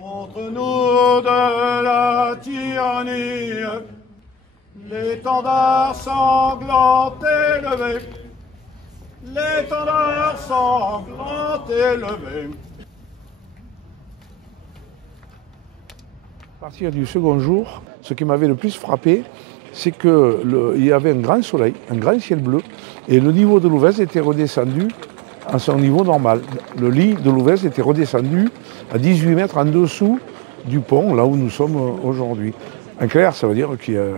Contre nous de la tyrannie, l'étendard sanglant élevé, l'étendard sanglant élevé. À partir du second jour, ce qui m'avait le plus frappé, c'est qu'il y avait un grand soleil, un grand ciel bleu, et le niveau de l'Ouvèze était redescendu à son niveau normal. Le lit de l'Ouvèze était redescendu à 18 mètres en dessous du pont, là où nous sommes aujourd'hui. En clair, ça veut dire que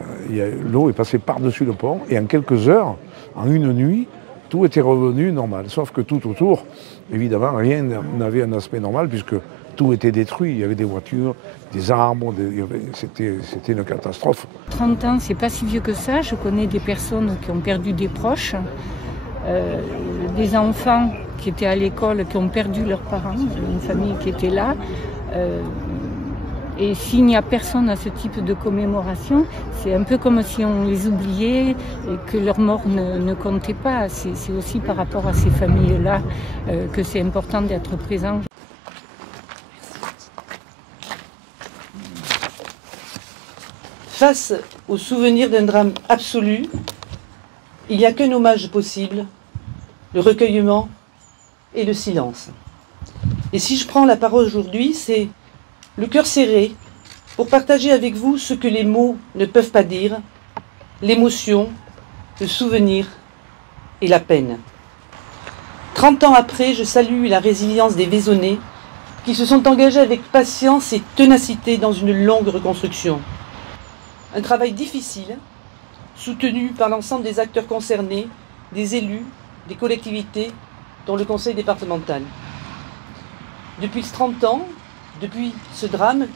l'eau est passée par-dessus le pont, et en quelques heures, en une nuit, tout était revenu normal. Sauf que tout autour, évidemment, rien n'avait un aspect normal, puisque tout était détruit. Il y avait des voitures, des arbres, c'était une catastrophe. 30 ans, c'est pas si vieux que ça. Je connais des personnes qui ont perdu des proches, des enfants qui étaient à l'école, qui ont perdu leurs parents, une famille qui était là. Et s'il n'y a personne à ce type de commémoration, c'est un peu comme si on les oubliait et que leur mort ne comptait pas. C'est aussi par rapport à ces familles-là que c'est important d'être présent. Face au souvenir d'un drame absolu, il n'y a qu'un hommage possible, le recueillement et le silence. Et si je prends la parole aujourd'hui, c'est le cœur serré pour partager avec vous ce que les mots ne peuvent pas dire, l'émotion, le souvenir et la peine. 30 ans après, je salue la résilience des Vaisonnais qui se sont engagés avec patience et ténacité dans une longue reconstruction. Un travail difficile, soutenu par l'ensemble des acteurs concernés, des élus, des collectivités, dont le conseil départemental. Depuis 30 ans, depuis ce drame,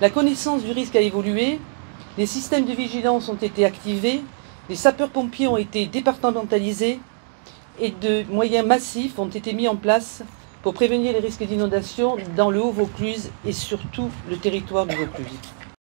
la connaissance du risque a évolué, les systèmes de vigilance ont été activés, les sapeurs-pompiers ont été départementalisés et de moyens massifs ont été mis en place pour prévenir les risques d'inondation dans le Haut-Vaucluse et surtout le territoire du Vaucluse.